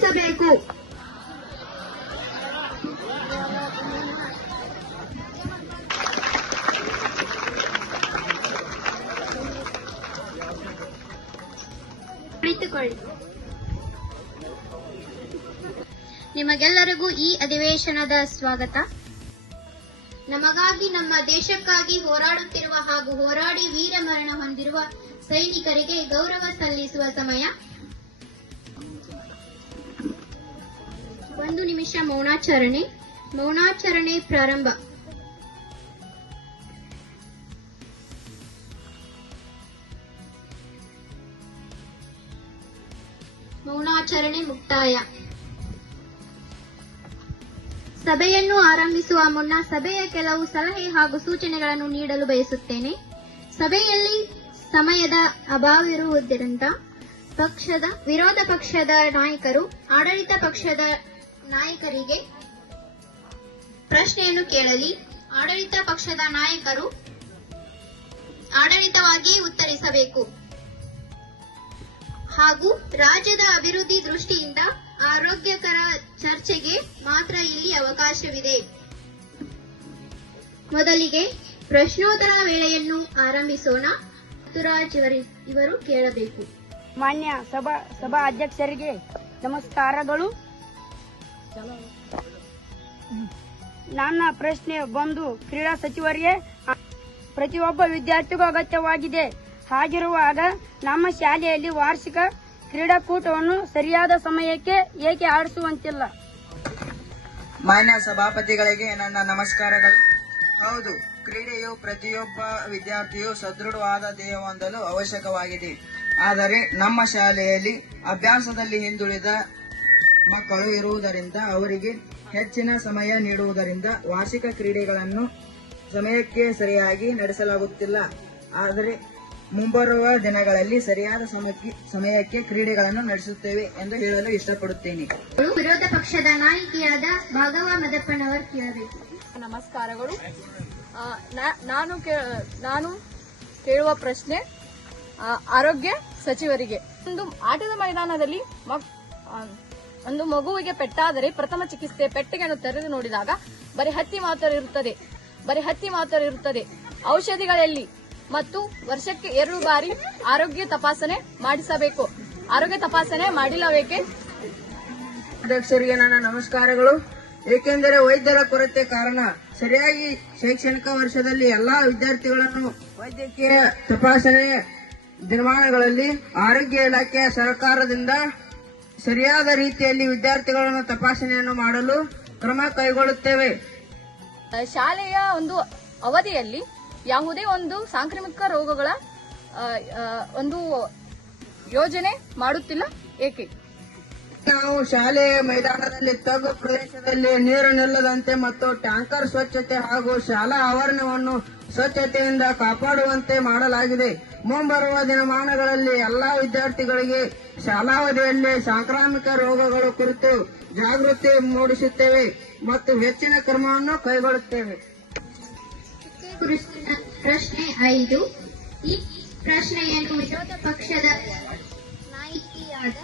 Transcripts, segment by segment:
ತಿಳಿಸಬೇಕು. ನಿಮಗೆಲ್ಲರಿಗೂ ಈ ಅಧಿವೇಶನದ ಸ್ವಾಗತ. ನಮಗಾಗಿ, ನಮ್ಮ ದೇಶಕ್ಕಾಗಿ ಹೋರಾಡುತ್ತಿರುವ ಹಾಗೂ ಹೋರಾಡಿ ವೀರಮರಣ ಹೊಂದಿರುವ ಸೈನಿಕರಿಗೆ ಗೌರವ ಸಲ್ಲಿಸುವ ಸಮಯ. 1 ನಿಮಿಷ ಮೌನಾಚರಣೆ. ಮೌನಾಚರಣೆ ಪ್ರಾರಂಭ. ಮೌನಾಚರಣೆ ಮುಕ್ತಾಯ. ಸಭೆಯನ್ನು ಆರಂಭಿಸುವ ಮುನ್ನ ಸಭೆಯ ಕೆಲವು ಸಲಹೆ ಹಾಗೂ ಸೂಚನೆಗಳನ್ನು ನೀಡಲು ಬಯಸುತ್ತೇನೆ. ಸಭೆಯಲ್ಲಿ ಸಮಯದ ಅಭಾವವಿರುವುದರಿಂದ ವಿರೋಧ ಪಕ್ಷದ ನಾಯಕರು ಆಡಳಿತ ಪಕ್ಷದ ನಾಯಕರಿಗೆ ಪ್ರಶ್ನೆಯನ್ನು ಕೇಳಲಿ. ಆಡಳಿತ ಪಕ್ಷದ ನಾಯಕರು ಆಡಳಿತವಾಗಿ ಉತ್ತರಿಸಬೇಕು ಹಾಗೂ ರಾಜ್ಯದ ಅಭಿವೃದ್ಧಿ ದೃಷ್ಟಿಯಿಂದ ಆರೋಗ್ಯಕರ ಚರ್ಚೆಗೆ ಮಾತ್ರ ಇಲ್ಲಿ ಅವಕಾಶವಿದೆ. ಮೊದಲಿಗೆ ಪ್ರಶ್ನೋತ್ತರ ವೇಳೆಯನ್ನು ಆರಂಭಿಸೋಣ. ಋತುರಾಜ್ ಇವರು ಕೇಳಬೇಕು. ಮಾನ್ಯ ಸಭಾ ಅಧ್ಯಕ್ಷರಿಗೆ ನಮಸ್ಕಾರಗಳು. ನನ್ನ ಪ್ರಶ್ನೆ ಬಂದು ಕ್ರೀಡಾ ಸಚಿವರಿಗೆ. ಪ್ರತಿಯೊಬ್ಬ ವಿದ್ಯಾರ್ಥಿಗೂ ಅಗತ್ಯವಾಗಿದೆ. ಹಾಗಿರುವಾಗ ನಮ್ಮ ಶಾಲೆಯಲ್ಲಿ ವಾರ್ಷಿಕ ಕ್ರೀಡಾಕೂಟವನ್ನು ಸರಿಯಾದ ಸಮಯಕ್ಕೆ ಏಕೆ ಆಡಿಸುವಂತಿಲ್ಲ? ಮಾನ್ಯ ಸಭಾಪತಿಗಳಿಗೆ ನನ್ನ ನಮಸ್ಕಾರಗಳು. ಹೌದು, ಕ್ರೀಡೆಯು ಪ್ರತಿಯೊಬ್ಬ ವಿದ್ಯಾರ್ಥಿಯು ಸದೃಢವಾದ ದೇಹ ಹೊಂದಲು ಅವಶ್ಯಕವಾಗಿದೆ. ಆದರೆ ನಮ್ಮ ಶಾಲೆಯಲ್ಲಿ ಅಭ್ಯಾಸದಲ್ಲಿ ಹಿಂದುಳಿದ ಮಕ್ಕಳು ಇರುವುದರಿಂದ ಅವರಿಗೆ ಹೆಚ್ಚಿನ ಸಮಯ ನೀಡುವುದರಿಂದ ವಾರ್ಷಿಕ ಕ್ರೀಡೆಗಳನ್ನು ಸಮಯಕ್ಕೆ ಸರಿಯಾಗಿ ನಡೆಸಲಾಗುತ್ತಿಲ್ಲ. ಆದರೆ ಮುಂಬರುವ ದಿನಗಳಲ್ಲಿ ಸರಿಯಾದ ಸಮಯಕ್ಕೆ ಕ್ರೀಡೆಗಳನ್ನು ನಡೆಸುತ್ತೇವೆ ಎಂದು ಹೇಳಲು ಇಷ್ಟಪಡುತ್ತೇನೆ. ವಿರೋಧ ಪಕ್ಷದ ನಾಯಕಿಯಾದ ಭಾಗವ ಮದಪ್ಪನವರು ಕೇಳಬೇಕು. ನಮಸ್ಕಾರಗಳು. ನಾನು ಕೇಳುವ ಪ್ರಶ್ನೆ ಆರೋಗ್ಯ ಸಚಿವರಿಗೆ. ಒಂದು ಆಟದ ಮೈದಾನದಲ್ಲಿ ಒಂದು ಮಗುವಿಗೆ ಪೆಟ್ಟಾದರೆ ಪ್ರಥಮ ಚಿಕಿತ್ಸೆ ಪೆಟ್ಟಿಗೆಯನ್ನು ತೆರೆದು ನೋಡಿದಾಗ ಬರೀ ಹತ್ತಿ ಮಾತ್ರ ಇರುತ್ತದೆ. ಔಷಧಿಗಳಲ್ಲಿ ಮತ್ತು ವರ್ಷಕ್ಕೆ 2 ಬಾರಿ ಆರೋಗ್ಯ ತಪಾಸಣೆ ಮಾಡಿಸಬೇಕು. ಆರೋಗ್ಯ ತಪಾಸಣೆ ಮಾಡಿಲ್ಲಬೇಕೆ? ಅಧ್ಯಕ್ಷರಿಗೆ ನನ್ನ ನಮಸ್ಕಾರಗಳು. ಏಕೆಂದರೆ ವೈದ್ಯರ ಕೊರತೆ ಕಾರಣ ಸರಿಯಾಗಿ ಶೈಕ್ಷಣಿಕ ವರ್ಷದಲ್ಲಿ ಎಲ್ಲಾ ವಿದ್ಯಾರ್ಥಿಗಳನ್ನು ವೈದ್ಯಕೀಯ ತಪಾಸಣೆ ದಿನಮಾನಗಳಲ್ಲಿ ಆರೋಗ್ಯ ಇಲಾಖೆಯ ಸರ್ಕಾರದಿಂದ ಸರಿಯಾದ ರೀತಿಯಲ್ಲಿ ವಿದ್ಯಾರ್ಥಿಗಳನ್ನು ತಪಾಸಣೆಯನ್ನು ಮಾಡಲು ಕ್ರಮ ಕೈಗೊಳ್ಳುತ್ತೇವೆ. ಶಾಲೆಯ ಒಂದು ಅವಧಿಯಲ್ಲಿ ಯಾವುದೇ ಒಂದು ಸಾಂಕ್ರಾಮಿಕ ರೋಗಗಳ ಒಂದು ಯೋಜನೆ ಮಾಡುತ್ತಿಲ್ಲ, ಏಕೆ? ನಾವು ಶಾಲೆಯ ಮೈದಾನದಲ್ಲಿ ತಗ್ಗು ಪ್ರದೇಶದಲ್ಲಿ ನೀರು ನಿಲ್ಲದಂತೆ ಮತ್ತು ಟ್ಯಾಂಕರ್ ಸ್ವಚ್ಛತೆ ಹಾಗೂ ಶಾಲಾ ಆವರಣವನ್ನು ಸ್ವಚ್ಛತೆಯಿಂದ ಕಾಪಾಡುವಂತೆ ಮಾಡಲಾಗಿದೆ. ಮುಂಬರುವ ದಿನಮಾನಗಳಲ್ಲಿ ಎಲ್ಲಾ ವಿದ್ಯಾರ್ಥಿಗಳಿಗೆ ಶಾಲಾವಧಿಯಲ್ಲಿ ಸಾಂಕ್ರಾಮಿಕ ರೋಗಗಳ ಕುರಿತು ಜಾಗೃತಿ ಮೂಡಿಸುತ್ತೇವೆ ಮತ್ತು ಹೆಚ್ಚಿನ ಕ್ರಮವನ್ನು ಕೈಗೊಳ್ಳುತ್ತೇವೆ. ಪ್ರಶ್ನೆ 5. ಈ ಪ್ರಶ್ನೆಯನ್ನು ವಿರೋಧ ಪಕ್ಷದ ನಾಯಕಿಯಾದ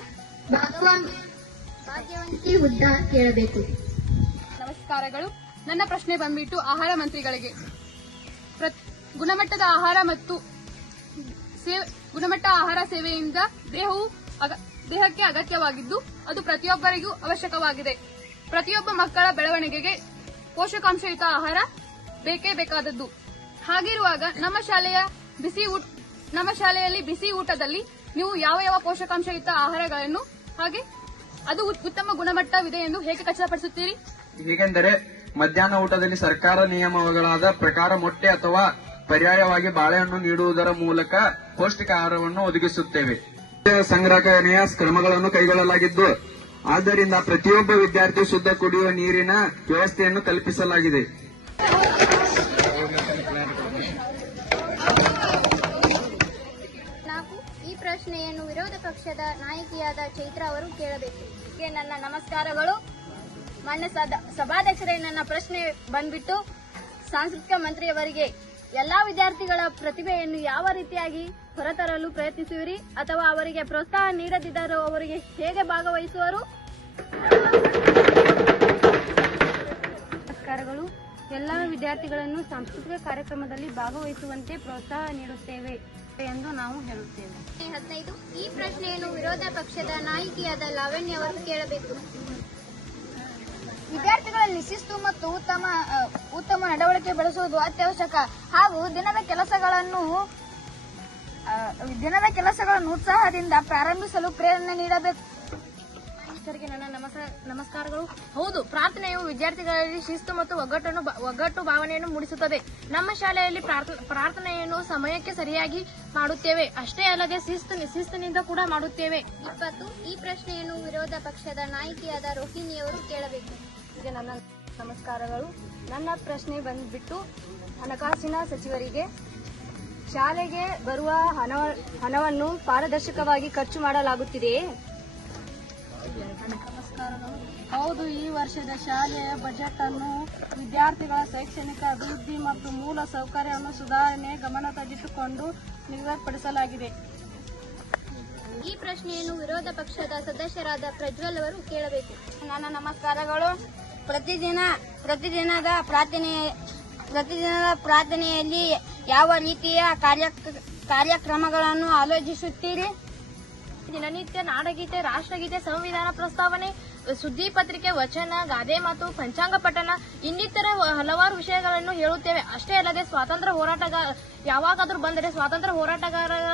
ಭಾಗ್ಯವಂತಿ ಹುದ್ದಾ ಕೇಳಬೇಕು. ನಮಸ್ಕಾರಗಳು. ನನ್ನ ಪ್ರಶ್ನೆ ಬಂದ್ಬಿಟ್ಟು ಆಹಾರ ಮಂತ್ರಿಗಳಿಗೆ. ಗುಣಮಟ್ಟದ ಆಹಾರ ಸೇವೆಯಿಂದ ದೇಹಕ್ಕೆ ಅಗತ್ಯವಾಗಿದ್ದು ಅದು ಪ್ರತಿಯೊಬ್ಬರಿಗೂ ಅವಶ್ಯಕವಾಗಿದೆ. ಪ್ರತಿಯೊಬ್ಬ ಮಕ್ಕಳ ಬೆಳವಣಿಗೆಗೆ ಪೋಷಕಾಂಶಯುತ ಆಹಾರ ಬೇಕೇ ಬೇಕಾದದ್ದು. ಹಾಗಿರುವಾಗ ನಮ್ಮ ಶಾಲೆಯಲ್ಲಿ ಬಿಸಿ ಊಟದಲ್ಲಿ ನೀವು ಯಾವ ಪೋಷಕಾಂಶಯುತ ಆಹಾರಗಳನ್ನು ಹಾಗೆ ಅದು ಉತ್ತಮ ಗುಣಮಟ್ಟವಿದೆ ಎಂದು ಹೇಗೆ ಖಚಿತಪಡಿಸುತ್ತೀರಿ? ಹೇಗೆಂದರೆ ಮಧ್ಯಾಹ್ನ ಊಟದಲ್ಲಿ ಸರ್ಕಾರ ನಿಯಮಗಳಾದ ಪ್ರಕಾರ ಮೊಟ್ಟೆ ಅಥವಾ ಪರ್ಯಾಯವಾಗಿ ಬಾಳೆಹಣ್ಣು ನೀಡುವುದರ ಮೂಲಕ ಪೌಷ್ಟಿಕ ಆಹಾರವನ್ನು ಒದಗಿಸುತ್ತೇವೆ. ಸಂಗ್ರಹಣೆಯ ಕ್ರಮಗಳನ್ನು ಕೈಗೊಳ್ಳಲಾಗಿದ್ದು ಆದ್ದರಿಂದ ಪ್ರತಿಯೊಬ್ಬ ವಿದ್ಯಾರ್ಥಿ ಶುದ್ಧ ಕುಡಿಯುವ ನೀರಿನ ವ್ಯವಸ್ಥೆಯನ್ನು ಕಲ್ಪಿಸಲಾಗಿದೆ. ಈ ಪ್ರಶ್ನೆಯನ್ನು ವಿರೋಧ ಪಕ್ಷದ ನಾಯಕಿಯಾದ ಚೈತ್ರ ಅವರು ಕೇಳಬೇಕು. ನನ್ನ ನಮಸ್ಕಾರಗಳು. ಮಾನ್ಯ ಸಭಾಧ್ಯಕ್ಷರೇ, ನನ್ನ ಪ್ರಶ್ನೆ ಬಂದ್ಬಿಟ್ಟು ಸಾಂಸ್ಕೃತಿಕ ಮಂತ್ರಿಯವರಿಗೆ. ಎಲ್ಲಾ ವಿದ್ಯಾರ್ಥಿಗಳ ಪ್ರತಿಭೆಯನ್ನು ಯಾವ ರೀತಿಯಾಗಿ ಹೊರತರಲು ಪ್ರಯತ್ನಿಸುವಿರಿ ಅಥವಾ ಅವರಿಗೆ ಪ್ರೋತ್ಸಾಹ ನೀಡದಿದ್ದರೂ ಅವರಿಗೆ ಹೇಗೆ ಭಾಗವಹಿಸುವರು ನಮಸ್ಕಾರಗಳು. ಎಲ್ಲ ವಿದ್ಯಾರ್ಥಿಗಳನ್ನು ಸಾಂಸ್ಕೃತಿಕ ಕಾರ್ಯಕ್ರಮದಲ್ಲಿ ಭಾಗವಹಿಸುವಂತೆ ಪ್ರೋತ್ಸಾಹ ನೀಡುತ್ತೇವೆ ಎಂದು ನಾವು ಹೇಳುತ್ತೇವೆ. 15 ಈ ಪ್ರಶ್ನೆಯನ್ನು ವಿರೋಧ ಪಕ್ಷದ ನಾಯಕಿಯಾದ ಲಾವಣ್ಯ ಅವರು ಕೇಳಬೇಕು. ವಿದ್ಯಾರ್ಥಿಗಳಲ್ಲಿ ಶಿಸ್ತು ಮತ್ತು ಉತ್ತಮ ನಡವಳಿಕೆ ಬೆಳೆಸುವುದು ಅತ್ಯವಶ್ಯಕ ಹಾಗೂ ದಿನದ ಕೆಲಸಗಳನ್ನು ಉತ್ಸಾಹದಿಂದ ಪ್ರಾರಂಭಿಸಲು ಪ್ರೇರಣೆ ನೀಡಬೇಕು. ನನ್ನ ನಮಸ್ಕಾರಗಳು. ಹೌದು, ಪ್ರಾರ್ಥನೆಯು ವಿದ್ಯಾರ್ಥಿಗಳಲ್ಲಿ ಶಿಸ್ತು ಮತ್ತು ಒಗ್ಗಟ್ಟು ಭಾವನೆಯನ್ನು ಮೂಡಿಸುತ್ತದೆ. ನಮ್ಮ ಶಾಲೆಯಲ್ಲಿ ಪ್ರಾರ್ಥನೆಯನ್ನು ಸಮಯಕ್ಕೆ ಸರಿಯಾಗಿ ಮಾಡುತ್ತೇವೆ. ಅಷ್ಟೇ ಅಲ್ಲದೆ ಶಿಸ್ತಿನಿಂದ ಕೂಡ ಮಾಡುತ್ತೇವೆ. 20 ಈ ಪ್ರಶ್ನೆಯನ್ನು ವಿರೋಧ ಪಕ್ಷದ ನಾಯಕಿಯಾದ ರೋಹಿಣಿಯವರು ಕೇಳಬೇಕು. ನನ್ನ ನಮಸ್ಕಾರಗಳು. ನನ್ನ ಪ್ರಶ್ನೆ ಬಂದ್ಬಿಟ್ಟು ಹಣಕಾಸಿನ ಸಚಿವರಿಗೆ. ಶಾಲೆಗೆ ಬರುವ ಹಣವನ್ನು ಪಾರದರ್ಶಕವಾಗಿ ಖರ್ಚು ಮಾಡಲಾಗುತ್ತಿದೆಯೇ? ನಮಸ್ಕಾರಗಳು. ಹೌದು, ಈ ವರ್ಷದ ಶಾಲೆಯ ಬಜೆಟ್ ಅನ್ನು ವಿದ್ಯಾರ್ಥಿಗಳ ಶೈಕ್ಷಣಿಕ ಅಭಿವೃದ್ಧಿ ಮತ್ತು ಮೂಲ ಸೌಕರ್ಯವನ್ನು ಸುಧಾರಣೆ ಗಮನದಲ್ಲಿಟ್ಟುಕೊಂಡು ನಿಗದಿಪಡಿಸಲಾಗಿದೆ. ಈ ಪ್ರಶ್ನೆಯನ್ನು ವಿರೋಧ ಪಕ್ಷದ ಸದಸ್ಯರಾದ ಪ್ರಜ್ವಲ್ ಅವರು ಕೇಳಬೇಕು. ನನ್ನ ನಮಸ್ಕಾರಗಳು. ಪ್ರತಿದಿನದ ಪ್ರಾರ್ಥನೆಯಲ್ಲಿ ಯಾವ ರೀತಿಯ ಕಾರ್ಯಕ್ರಮಗಳನ್ನು ಆಲೋಚಿಸುತ್ತೀರಿ? ದಿನನಿತ್ಯ ನಾಡಗೀತೆ, ರಾಷ್ಟ್ರಗೀತೆ, ಸಂವಿಧಾನ ಪ್ರಸ್ತಾವನೆ, ಸುದ್ದಿ ಪತ್ರಿಕೆ, ವಚನ, ಗಾದೆ ಮಾತು, ಪಂಚಾಂಗ ಪಠಣ ಇನ್ನಿತರ ಹಲವಾರು ವಿಷಯಗಳನ್ನು ಹೇಳುತ್ತೇವೆ. ಅಷ್ಟೇ ಅಲ್ಲದೆ ಸ್ವಾತಂತ್ರ್ಯ ಯಾವಾಗಾದ್ರೂ ಬಂದರೆ ಸ್ವಾತಂತ್ರ್ಯ ಹೋರಾಟಗಾರರ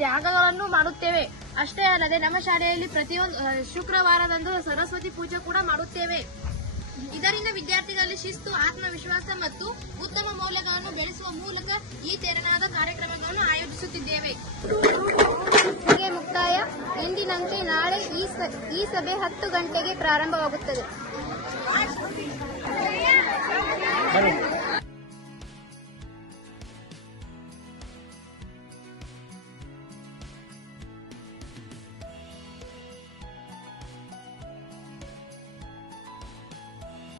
ತ್ಯಾಗಗಳನ್ನು ಮಾಡುತ್ತೇವೆ. ಅಷ್ಟೇ ಅಲ್ಲದೆ ನಮ್ಮ ಶಾಲೆಯಲ್ಲಿ ಪ್ರತಿಯೊಂದು ಶುಕ್ರವಾರದಂದು ಸರಸ್ವತಿ ಪೂಜೆ ಕೂಡ ಮಾಡುತ್ತೇವೆ. ಇದರಿಂದ ವಿದ್ಯಾರ್ಥಿಗಳಲ್ಲಿ ಶಿಸ್ತು, ಆತ್ಮವಿಶ್ವಾಸ ಮತ್ತು ಉತ್ತಮ ಮೌಲ್ಯಗಳನ್ನು ಬೆಳೆಸುವ ಮೂಲಕ ಈ ತೆರನಾದ ಕಾರ್ಯಕ್ರಮಗಳನ್ನು ಆಯೋಜಿಸುತ್ತಿದ್ದೇವೆ. ಮುಕ್ತಾಯ. ಎಂದಿನಂತೆ ನಾಳೆ ಈ ಸಭೆ 10 ಗಂಟೆಗೆ ಪ್ರಾರಂಭವಾಗುತ್ತದೆ.